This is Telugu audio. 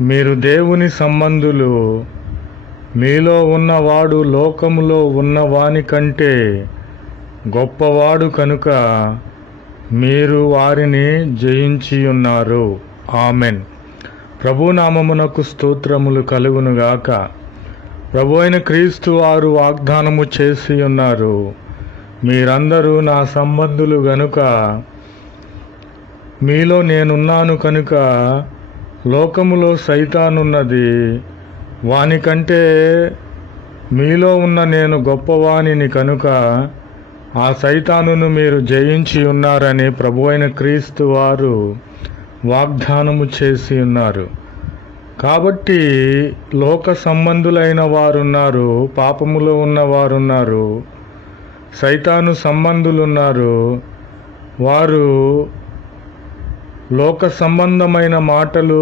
మీరు దేవుని సంబంధులు, మీలో ఉన్నవాడు లోకములో ఉన్నవాని కంటే గొప్పవాడు కనుక మీరు వారిని జయించి ఉన్నారు. ఆమెన్. ప్రభునామమునకు స్తోత్రములు కలుగునుగాక. ప్రభు అయిన క్రీస్తు వారు వాగ్దానము చేసి ఉన్నారు, మీరందరూ నా సంబంధులు గనుక మీలో నేనున్నాను కనుక లోకములో సైతానున్నది, వానికంటే మీలో ఉన్న నేను గొప్పవానిని కనుక ఆ సైతానును మీరు జయించి ఉన్నారని ప్రభువైన క్రీస్తు వారు వాగ్దానము చేసి ఉన్నారు. కాబట్టి లోక సంబంధులైన వారున్నారు, పాపములో ఉన్నవారున్నారు, సైతాను సంబంధులున్నారు. వారు లోక సంబంధమైన మాటలు